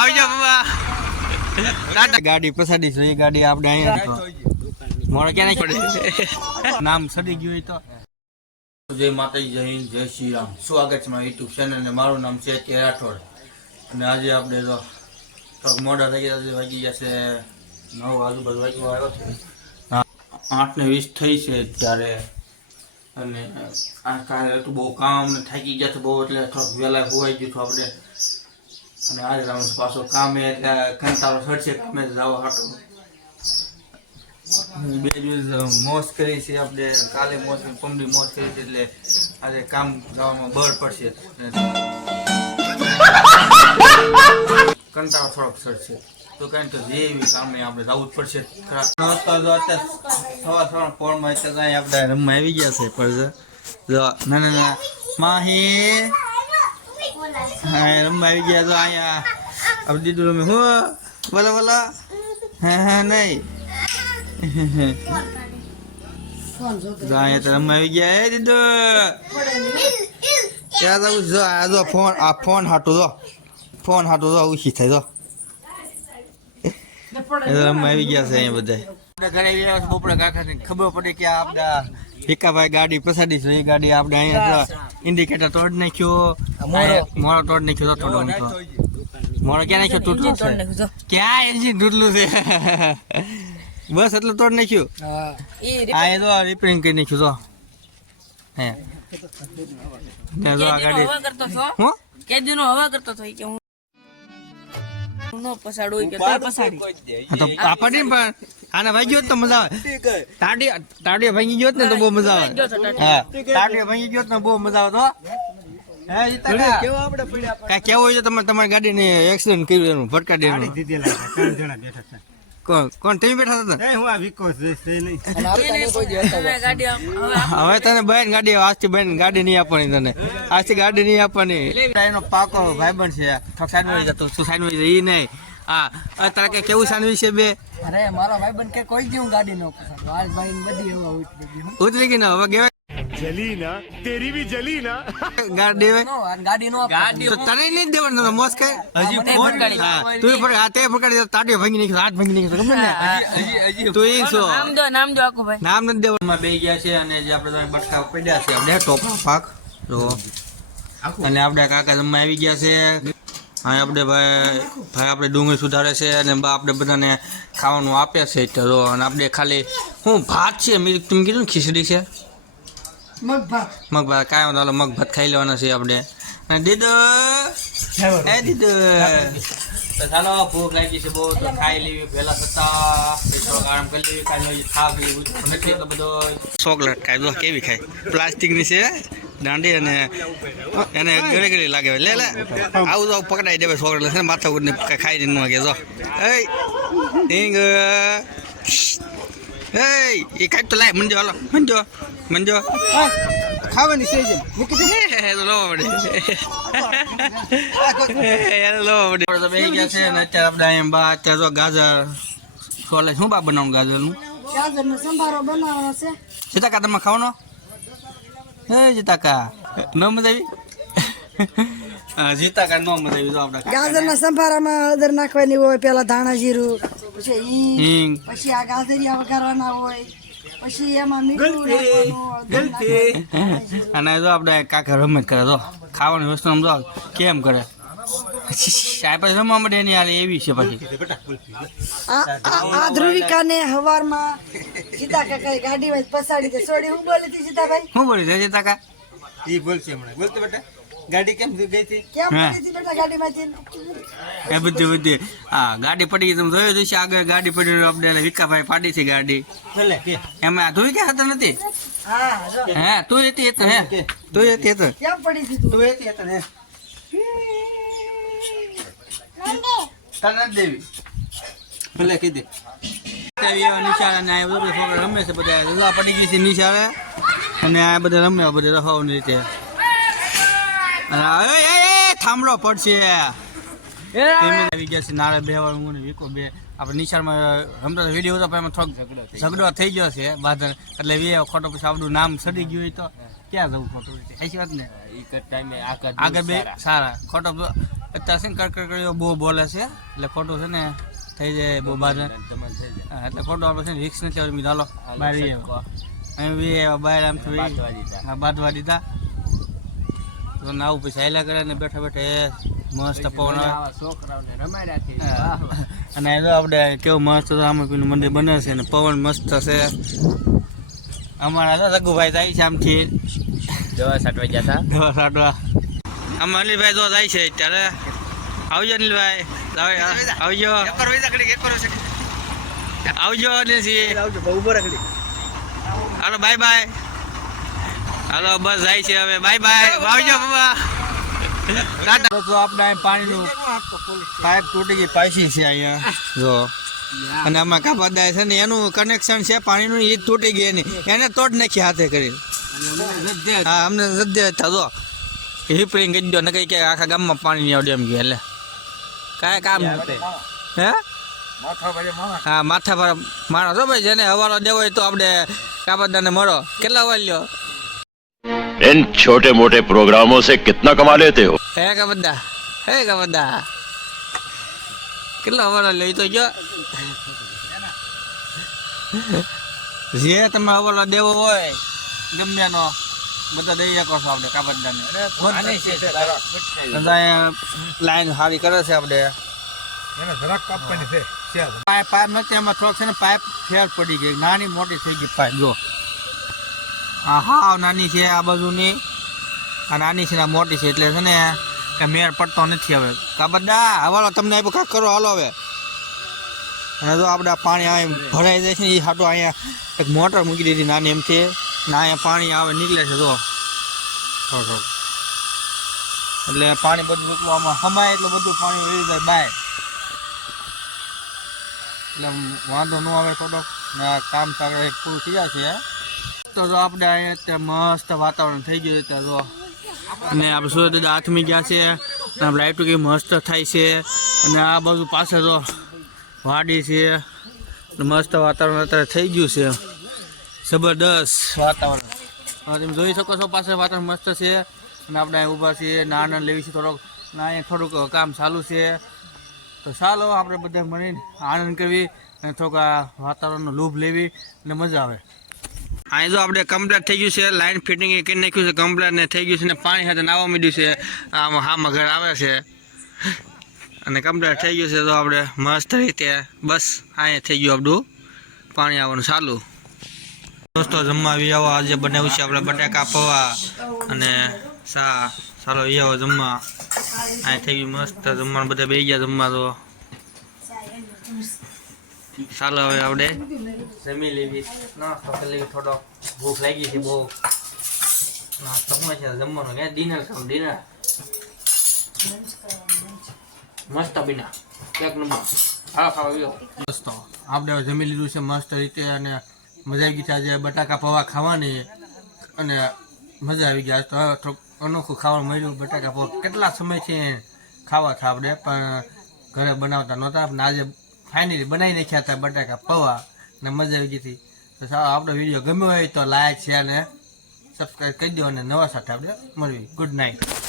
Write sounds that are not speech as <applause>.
આવજો બાબા ગાડી પસાડી છે એ ગાડી આપણે અહીંયા મોડે ક્યાં પડે. નામ સડી ગયું હોય તો. જય માતાજી જય હિન્દ જય શ્રી રામ સ્વાગત છે મારા યુટ્યુબ ચેનલ ને. મારું નામ છે કે રાઠોડ. અને આજે આપણે તો થોડાક મોડા થઈ ગયા વાગી ગયા છે નવ આજુબાજુ વાગ્યો આવ્યો છે. આઠ ને વીસ થઈ છે ત્યારે અને આ કાલે હતું બહુ કામ ને થાકી ગયા તો બહુ એટલે થોડુંક વહેલા હોવાઈ ગયું હતું આપણે. અને આજે રાઉન્ડ પાછો કામે કંટાળો ચડશે કામે જવા હાટો. બે દિવસ મોજ કરી છે આપણે, કાલે મોજ પમડી મોજ કરી છે એટલે આજે કામ જવામાં બળ પડશે. કંટાળો થોડોક સડશે. તો કારણ તો જે એવી કામે આપણે જવું જ પડશે. અત્યારે સવાર સવાર ફોનમાં અત્યારે આપણે રમવા આવી ગયા છે, પણ નાના ના ના ના. માહી હા, રમવા આવી ગયા તો અહીંયા આપણે દીધું રમે હું બોલો બોલો હા હા, નહીં. અહીંયા તો રમવા આવી ગયા. એ દીધું. ત્યાં તો જો, આ જો, ફોન, આ ફોન હાટું જો. ફોન હાટું જો ઉછી થાય જો. રમવા આવી ગયા છે અહીંયા બધા ઘરે બપોરે કાકાને ખબર પડી કે આપણા ભીખાભાઈ ગાડી પસાડી છે એ ગાડી આપણે અહીંયા ઇન્ડિકેટર તોડ નાખ્યો. મોડો તોડ નાખ્યો તો થોડો ઊંચો મોડો ક્યાં નાખ્યો? તૂટલું છે. ક્યાં એન્જિન તૂટલું છે? બસ એટલે તોડ નાખ્યું. આ એ તો રિપેરિંગ કરી નાખ્યું તો હે. ને જો આ ગાડી. હું? કેદીનો હવા કરતો હતો કે હું નો પસાડું ઈ કે તોય પસાડી હા તો પાપડી પણ આને વાગ્યો હોત તો મજા આવે. તાડી તાડી ભાંગી ગયો હોત ને તો બહુ મજા આવે. હા તાડી ભાંગી ગયો ને બહુ મજા આવે તો. કેવું હોય છે તમે તમારી ગાડીને એક્સિડન્ટ કર્યું એનું ફટકારી એનું. કોણ? કોણ? તમે બેઠા હતા હવે ગાડી આમ- હવે નહીં હવે તને બેન ગાડી આજથી બેન ગાડી નહીં આપવાની તને. આજથી ગાડી નહીં આપવાની. એનો પાકો ભાઈબંધ છે. થોક સાઈડ જતો તું માં ઈ નહીં. હા અત્યારે તારે કે કેવું સાનવી છે બે? અરે મારો ભાઈબંધ કે કોઈ જેવું ગાડી નો આજ ભાઈ બધી હવા ઉતરી ગઈ ઉતરી ગઈ ને હવે કેવાય? જલીના તેરી જલીના. ગાડી ગાડી નો તને નહીં દેવાનું તને મોસ કે હજી ફોન કરી તું પર હાથે પકડી તાડી ભાંગી નાખી હાથ ભાંગી નાખી ગમે ને? હજી હજી તું એ છો. નામ દો નામ દો આખો ભાઈ. નામ નથી દેવાનું. માં બે ગયા છે અને જે આપણે તમે બટકા પડ્યા છે આપણે ટોપ પાક જો. અને આપણે કાકા તમે આવી ગયા છે. હા આપણે ભાઈ ભાઈ આપણે ડુંગળી સુધારે છે અને આપણે બધાને ખાવાનું આપ્યા છે. તો અને આપણે ખાલી શું ભાત છે મેં તમે કીધું ને ખીચડી છે? મગ ભાત કાંઈ વાંધો નહીં, મગ ભાત ખાઈ લેવાના છે આપણે. અને દીદો! એ દીદો! તો ચાલો ભૂખ લાગી છે બહુ તો ખાઈ લેવી પહેલા થતા થોડોક આરામ કરી લેવી કાંઈ થાક લેવું નથી એટલો બધો. ચોકલેટ ખાય જો કેવી ખાય? પ્લાસ્ટિકની છે દાંડી અને એને ઘરે ઘરે લાગે લે લે આવું તો પકડાઈ દેવે ચોકલેટ માથા ઉડને ખાઈ ને કે જો. એ ઢીંગ એ કાંઈક તો લાય. મંજો હાલો. મંજો. મંજો. ખાવાની જેમ મૂકી દે એ લો પડે. <laughs> એ લો પડે. તો બે ગયા છે ને અત્યારે આપણે અહીંયા બા અત્યારે જો ગાજર સોલે શું બા બનાવવાનું ગાજરનું? ગાજર નો સંભારો બનાવવાનો છે. જીતાકા તમે ખાવાનો? હે જીતાકા ન મજા આવી? <laughs> હા જીતાકા ન મજા આવી જો આપણે ગાજર ના સંભારામાં હળદર નાખવાની હોય પેલા ધાણા જીરું પછી ઈ હિંગ. પછી આ ગાજરિયા વઘારવાના હોય પછી એમાં મીઠું નાખવાનું અને જો આપણે કાકા રમત કરે તો ખાવાની વસ્તુ આમ જો કેમ કરે? સાહેબ રમવા માટે એની યાર એવી છે પછી. આ ધ્રુવિકાને હવારમાં સીતા કાકા ગાડી માં પસાડી દે. સોડી હું બોલી હતી સીતાભાઈ? હું બોલી સીતા જીતાકા ઈ બોલશે હમણાં. બોલતો બેટા. ગાડી કેમ ગઈ હતી? કેમ હા. બેટા ગાડીમાંથી? એ બધું બધું. હા ગાડી પડી ગઈ. તમે જોયું જોઈશે આગળ ગાડી પડી આપણે વિકાભાઈ પાડી છે ગાડી. ભલે કે. એમાં આ ધોઈ ક્યાં હતા નથી હા હે તું હતી હતો હે. તું હતી એ તો. કેમ પડી હતી તું? તું હતા ને તને જ દેવી. ભલે કીધી એવી એવા નિશાળે અને આ બધા છોકરા રમે છે બધા. પડી ગઈ છે નિશાળે. અને આ બધા રમે બધા રખાવાની રીતે. અને આ- એ, એ, એ, થાંભલો પડશે. આવી ગયા છે નારે બે વાર હું વીકો બે. આપણે નિશાળમાં રમતા વીડિયો હતો પણ એમાં થોડો ઝઘડો થઈ ગયો છે બાધર એટલે વે ખોટો પછી આપણું નામ સડી ગયું હોય તો ક્યાં જવું ખોટું રીતે? સાચી વાત ને? આગળ બે સારા. ખોટો અત્યારે છે ને કડકડીઓ બહુ બોલે છે એટલે ખોટું છે ને થઈ જાય બહુ બાધર એટલે ખોટું આપણે છે ને રિક્સ નથી આવતી. ચાલો બહાર અહીં બહાર આમ હા બાંધવા દીધા. તો નાવ પછી હાલ્યા કરે ને બેઠા બેઠા મસ્ત પવન. અને જો આપણે કેવું મસ્ત તો રામકૃષ્ણ મંદિર બને છે ને પવન મસ્ત છે. અમારા તો રઘુભાઈ જાય છે આમથી. દવા સાટવા ગયા હતા દવા સાટવા. આમ અનિલભાઈ તો જાય છે ત્યારે આવજો અનિલભાઈ. આવજો. આવજો આવજો અનિલસિંહ હાલો બાય બાય હાલો બસ જાય છે હવે. બાય બાય આવજો બાબા. ટાટા. તો આપણે અહીં પાણીનું પાઇપ તૂટી ગઈ પાછી છે અહીંયા. જો. અને આમાં કાપાદાય છે ને એનું કનેક્શન છે પાણીનું એ તૂટી ગઈ એની. એને તોડ નાખી હાથે કરી. હા અમને સદ્ય થતો. રિપેરિંગ કરી દો ને કઈ કે આખા ગામમાં પાણી નહીં આવડે એમ કે એટલે. કાંઈ કામ હે? હા માથા પર માણસ. ભાઈ જેને હવાલો દેવો હોય તો આપણે કાપદાને મળો કેટલા હવાલ લ્યો इन छोटे मोटे प्रोग्रामों से कितना कमा लेते हो હે કાપદા હે કાપદા કેટલા હવાલો લ્યો ઈ તો જો જે તમે હવાલો દેવો હોય ગમે એનો બધા દઈ શકો છો આપણે કાપદાને બધા લાઈન સારી કરે છે આપણે પાઇપ પાઇપ નથી, એમાં થોડોક છે ને પાઇપ ફેર પડી ગઈ. નાની મોટી થઈ ગઈ પાઇપ, જો. આ હા નાની છે આ બાજુની. આ નાની છે ને મોટી છે, એટલે છે ને કે મેળ પડતો નથી હવે. કા બધા હવાલો તમને એ કાંક કરો, હાલો હવે. અને જો આપણે પાણી આવે ભરાઈ જાય છે ને એ હાટો અહીંયા એક મોટર મૂકી દીધી નાની એમથી. ને અહીંયા પાણી આવે, નીકળે છે, જો. થોડું એટલે પાણી બધું જેટલું આમાં હમાય એટલું બધું પાણી વહી જાય, બાય. એટલે વાંધો ન આવે થોડોક. કામ સારું પૂરું થઈ જશે તો જો આપણે અહીંયા મસ્ત વાતાવરણ થઈ ગયું અત્યારે જો. અને આપણે દાદા હાથમી ગયા છે. અને આપણે લાઈટું મસ્ત થાય છે. અને આ બાજુ પાસે તો વાડી છે. મસ્ત વાતાવરણ અત્યારે થઈ ગયું છે. જબરદસ્ત વાતાવરણ. તમે જોઈ શકો છો પાસે વાતાવરણ મસ્ત છે. અને આપણે અહીંયા ઊભા છીએ નાના લેવી છે થોડોક. ના અહીંયા થોડુંક કામ ચાલુ છે. તો ચાલો આપણે બધા મળીને આનંદ કરવી અને થોડુંક આ વાતાવરણનો લૂભ લેવી અને મજા આવે. અહીં જો આપણે કમ્પ્લેટ થઈ ગયું છે. લાઇન ફિટિંગ કરી નાખ્યું છે. કમ્પ્લેટ ને થઈ ગયું છે ને પાણી સાથે નાવા માંડ્યું છે. આમાં હામાં ઘર આવે છે. અને કમ્પ્લેટ થઈ ગયું છે તો આપણે મસ્ત રીતે બસ અહીંયા થઈ ગયું આપણું પાણી આવવાનું. ચાલુ. દોસ્તો, જમવા આવી આવો. આજે બનાવ્યું છે આપણે બટાકા, પૌવા અને સા ચાલો આવો જમવા. અહીંયા થઈ ગયું મસ્ત. જમવાનું બધા બે ગયા જમવા તો. ચાલો હવે આપણે જમી લેવી. નાસ્તો કરી લેવી. થોડો ભૂખ લાગી છે બહુ. નાસ્તો માં છે જમવાનું. કે ડિનર ખાવ ડિનર મસ્ત બિના. એક નંબર. હા ખાવા ગયો મસ્ત. આપણે જમી લીધું છે મસ્ત રીતે અને મજા આવી ગઈ છે. આજે બટાકા પૌવા ખાવાની અને મજા આવી ગયા તો અનોખું ખાવાનું મળ્યું, બટાકા પોક કેટલા સમયથી ખાવા હતા આપણે પણ ઘરે બનાવતા નહોતા. પણ આજે ફાઇનલી બનાવી નાખ્યા હતા બટાકા, પૌવા, ને મજા આવી ગઈ હતી. તો સારો આપણો વીડિયો ગમ્યો હોય તો લાઈક શેર અને સબસ્ક્રાઈબ કરી દો અને નવા સાથે આપણે મળવી ગુડ નાઇટ